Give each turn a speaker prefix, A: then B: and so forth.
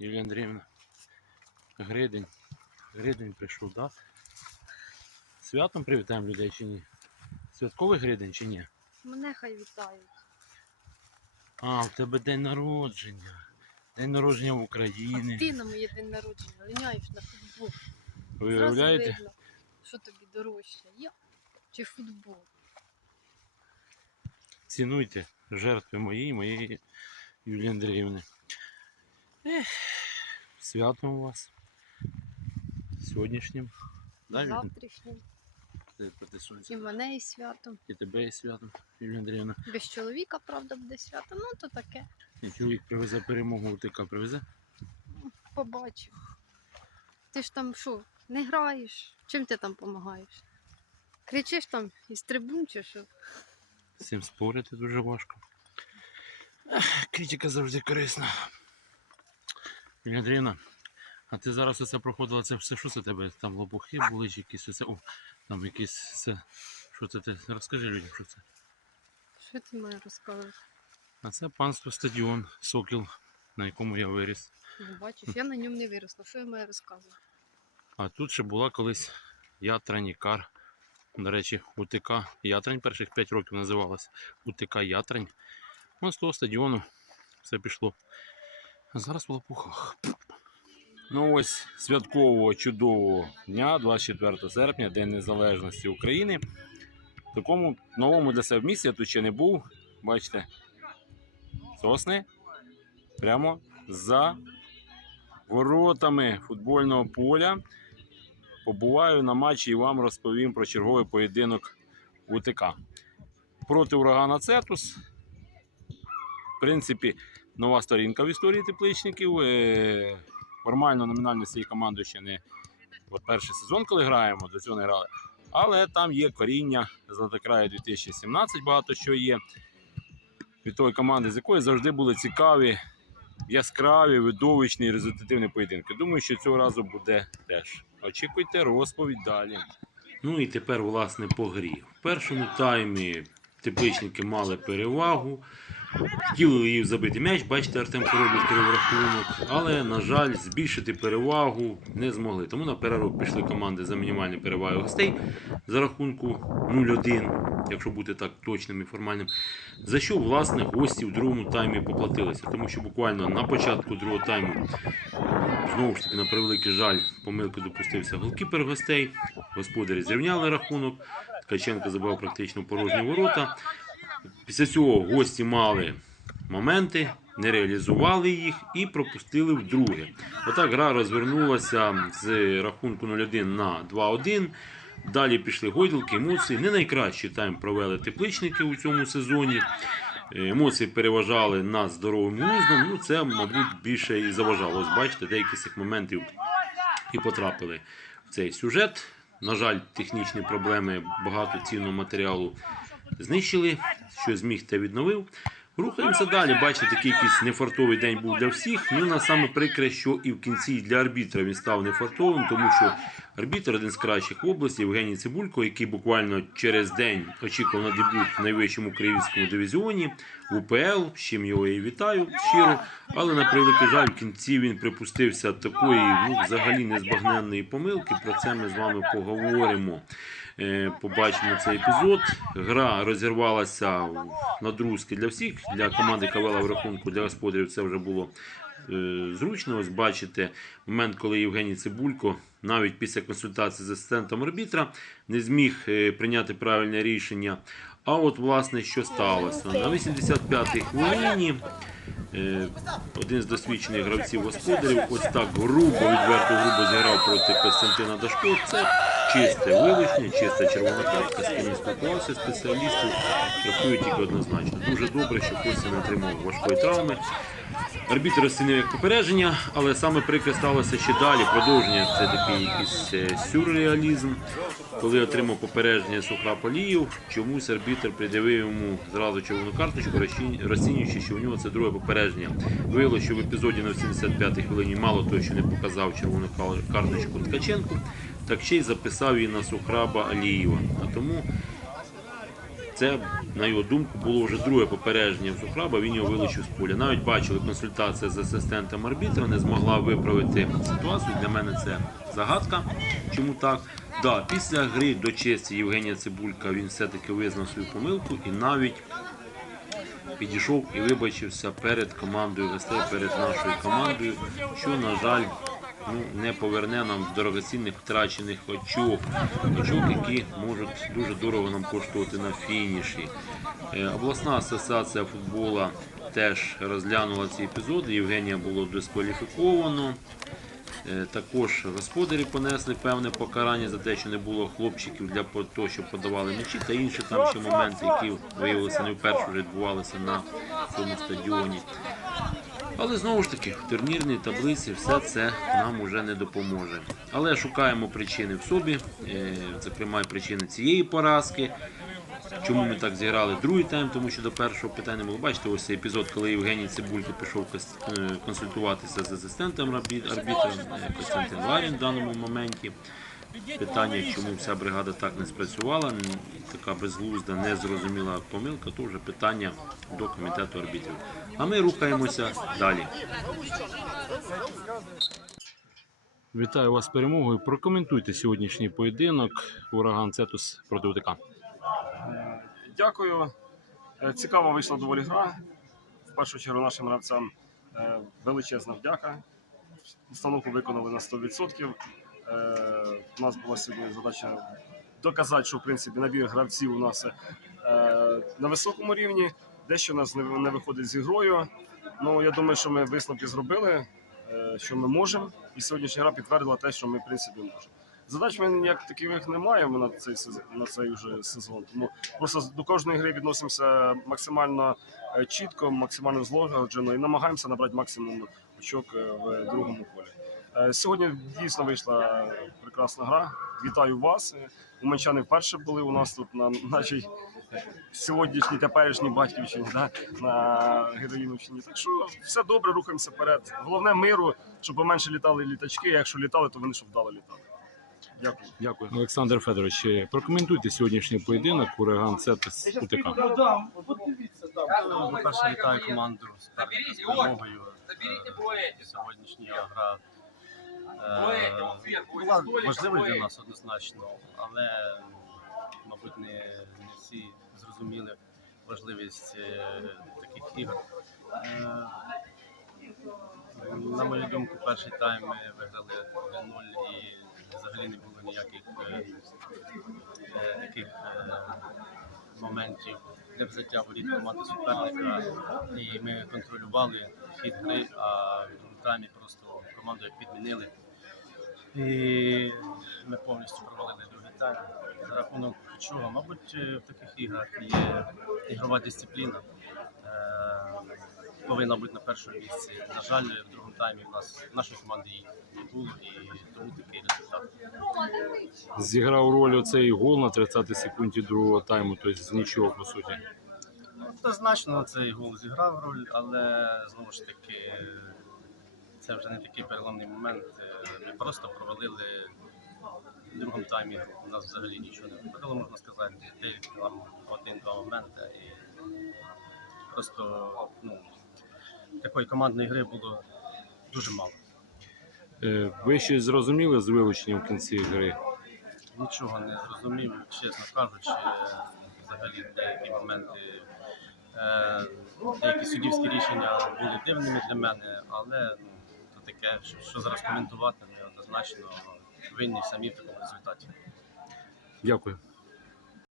A: Юлія Андріївна. Гридень. Гридень прийшов, так? Да? Святом привітаємо людей чи ні? Святковий гридень чи ні?
B: Мене хай вітають.
A: А, в тебе день народження. День народження в Україні.
B: А ти на моє день народження линяєш на футбол.
A: Ви Зразу уявляєте? видно,
B: що тобі дорожче. Я чи футбол.
A: Цінуйте жертви мої моєї Юлії Андріївни. Ех, святом у вас. Сьогоднішнім.
B: Да, Завтрашнім. І мене і святом.
A: І тебе і святом, Юлія Андріївна.
B: Без чоловіка, правда, буде свято. Ну то таке.
A: І чоловік привезе перемогу УТК, привезе.
B: Побачу. Ти ж там що, не граєш? Чим ти там допомагаєш? Кричиш там із трибун чи що?
A: З цим спорити дуже важко. Критика завжди корисна. Андріївна, а ти зараз оце проходила, це все, що це тебе? Там лопухи були чи якісь оце, о, там якісь це. Що це ти? Розкажи людям, що це.
B: Що ти має розказувати?
A: А це панство стадіон Сокіл, на якому я виріс.
B: Ну, бачиш, я на ньому не виросла. Що я маю розказувати?
A: А тут ще була колись Ятрань Ікар. До речі, УТК Ятрань перших 5 років називалась УТК Ятрань. Ось з того стадіону все пішло. Зараз в лопухах. Ну ось святкового чудового дня, 24 серпня, День Незалежності України. В такому новому для себе місці я тут ще не був. Бачите, сосни прямо за воротами футбольного поля. Побуваю на матчі і вам розповім про черговий поєдинок УТК. Проти урагана Цетус. В принципі, нова сторінка в історії тепличників. Е, Формально, номінально з цією командою ще не от перший сезон, коли граємо, до цього не грали. Але там є коріння Златокрая 2017, багато що є. Від тої команди, з якої завжди були цікаві, яскраві, видовищні і результативні поєдинки. Думаю, що цього разу буде теж. Очікуйте розповідь далі. Ну і тепер, власне, по грі. В першому таймі тепличники мали перевагу. Хотіли її забити м'яч, бачите, Артем Коробов відкрив рахунок, але, на жаль, збільшити перевагу не змогли. Тому на перерву пішли команди за мінімальні переваги гостей за рахунку 0-1, якщо бути так точним і формальним. За що, власне, гості в другому таймі поплатилися. Тому що буквально на початку другого тайму, знову ж таки, на превеликий жаль, помилки допустився голкіпер гостей. Господарі зрівняли рахунок. Ткаченко забив практично порожні ворота. Після цього гості мали моменти, не реалізували їх і пропустили вдруге. Отак гра розвернулася з рахунку 0-1 на 2-1. Далі пішли гойдалки, емоції. Не найкращий тайм провели тепличники у цьому сезоні. Емоції переважали над здоровим глуздом. Ну, це, мабуть, більше і заважало. Ось бачите, деякі з цих моментів і потрапили в цей сюжет. На жаль, технічні проблеми багато цінного матеріалу знищили, що зміг, те відновив. Рухаємося далі. Бачите, такий якийсь нефартовий день був для всіх. Ну, на саме прикре, що і в кінці для арбітра він став нефартовим, тому що арбітр один з кращих в області, Євгеній Цибулько, який буквально через день очікував на дебют в найвищому українському дивізіоні в УПЛ, з чим його і вітаю щиро. Але на превеликий жаль, в кінці він припустився такої ну, взагалі незбагненної помилки. Про це ми з вами поговоримо. Е, Побачимо цей епізод. Гра розірвалася на друзки для всіх. Для команди Кавела в рахунку для господарів це вже було е, зручно. Ось бачите момент, коли Євгеній Цибулько навіть після консультації з асистентом арбітра не зміг е, прийняти правильне рішення. А от власне що сталося? На 85-й хвилині е, один з досвідчених гравців господарів ось так грубо, відверто грубо зіграв проти Костянтина Дашко. Це чисте вилучення, чиста червона картка, з ким спілкувався спеціалісти, рахують тільки однозначно. Дуже добре, що Костя не отримав важкої травми. Арбітр розцінив як попередження, але саме прикре сталося ще далі. Продовження це такий якийсь е, сюрреалізм. Коли отримав попередження Сухра Поліїв, чомусь арбітр придивив йому зразу червону карточку, розцінюючи, що у нього це друге попередження. Виявилося, що в епізоді на 75-й хвилині мало того, що не показав червону карточку Ткаченку, так ще й записав її на Сухраба Алієва. А тому це, на його думку, було вже друге попередження Сухраба, він його вилучив з поля. Навіть бачили консультація з асистентом арбітра, не змогла виправити ситуацію. Для мене це загадка. Чому так? Да, після гри до честі Євгенія Цибулька він все-таки визнав свою помилку і навіть підійшов і вибачився перед командою гостей, перед нашою командою, що, на жаль, ну, не поверне нам дорогоцінних втрачених очок, очок, які можуть дуже дорого нам коштувати на фініші. Е, Обласна асоціація футболу теж розглянула ці епізоди. Євгенія було дискваліфіковано. Е, Також господарі понесли певне покарання за те, що не було хлопчиків для того, що подавали м'ячі, та інші там ще моменти, які виявилися не вперше відбувалися на цьому стадіоні. Але знову ж таки, в турнірній таблиці все це нам уже не допоможе. Але шукаємо причини в собі, е, зокрема причини цієї поразки. Чому ми так зіграли другий тайм? Тому що до першого питання було. Бачите, ось цей епізод, коли Євгеній Цибулько пішов е, консультуватися з асистентом арбі- арбітра е, Костянтин Ларін в даному моменті. Питання, чому вся бригада так не спрацювала, така безглузда, незрозуміла помилка, то вже питання до комітету арбітрів. А ми рухаємося далі. Вітаю вас з перемогою. Прокоментуйте сьогоднішній поєдинок ураган Цетус проти УТК.
C: Дякую. Е, Цікаво вийшла доволі гра. В першу чергу нашим гравцям е, величезна вдяка. Установку виконали на 100%. Е, У нас була сьогодні задача доказати, що в принципі набір гравців у нас е, на високому рівні. Дещо у нас не, виходить з ігрою. Ну я думаю, що ми висновки зробили, е, що ми можемо. І сьогоднішня гра підтвердила те, що ми в принципі можемо. Задач ми ніяк таких не маємо на цей на цей вже сезон. Тому просто до кожної гри відносимося максимально е, чітко, максимально злагоджено і намагаємося набрати максимум очок е, в другому полі. Е, Сьогодні дійсно вийшла прекрасна гра. Вітаю вас. Е, Уманчани вперше були у нас тут на нашій сьогоднішній теперішній батьківщині, да, на Героїновщині. Так що все добре, рухаємося вперед. Головне миру, щоб поменше літали літачки. Якщо літали, то вони щоб вдало літали. Дякую. Дякую.
A: Олександр Федорович, е, прокоментуйте сьогоднішній поєдинок ураган Цетус УТК.
D: Ну, По-перше, вітаю команду з з перемогою. Е, Сьогоднішня гра е, була важливою для нас однозначно, але, мабуть, не, не всі зрозуміли важливість е, таких ігор. Е, На мою думку, перший тайм ми виграли 1-0 і взагалі не було ніяких е, е, таких е, моментів для взяття воріт команди суперника. І ми контролювали хід гри, а в другому таймі просто команду як підмінили. І ми повністю провалили другий тайм. За рахунок чого? Мабуть, в таких іграх є ігрова дисципліна. Е, Повинна бути на першому місці. На жаль, в другому таймі в нас в нашої команди її не було, і тому такий результат. Зіграв роль оцей гол на 30-й секунді другого тайму, тобто з нічого по суті. Однозначно цей гол зіграв роль, але знову ж таки це вже не такий переломний момент. Е, Ми просто провалили в другому таймі. У нас взагалі нічого не виходило, можна сказати. Там один-два моменти. І просто ну, такої командної гри було дуже мало.
A: Е, Ви щось зрозуміли з вилученням в кінці гри?
D: Нічого не зрозумів, чесно кажучи, взагалі деякі моменти, е, деякі суддівські рішення були дивними для мене, але ну, то таке, що, що зараз коментувати, ми однозначно винні самі в такому результаті.
A: Дякую.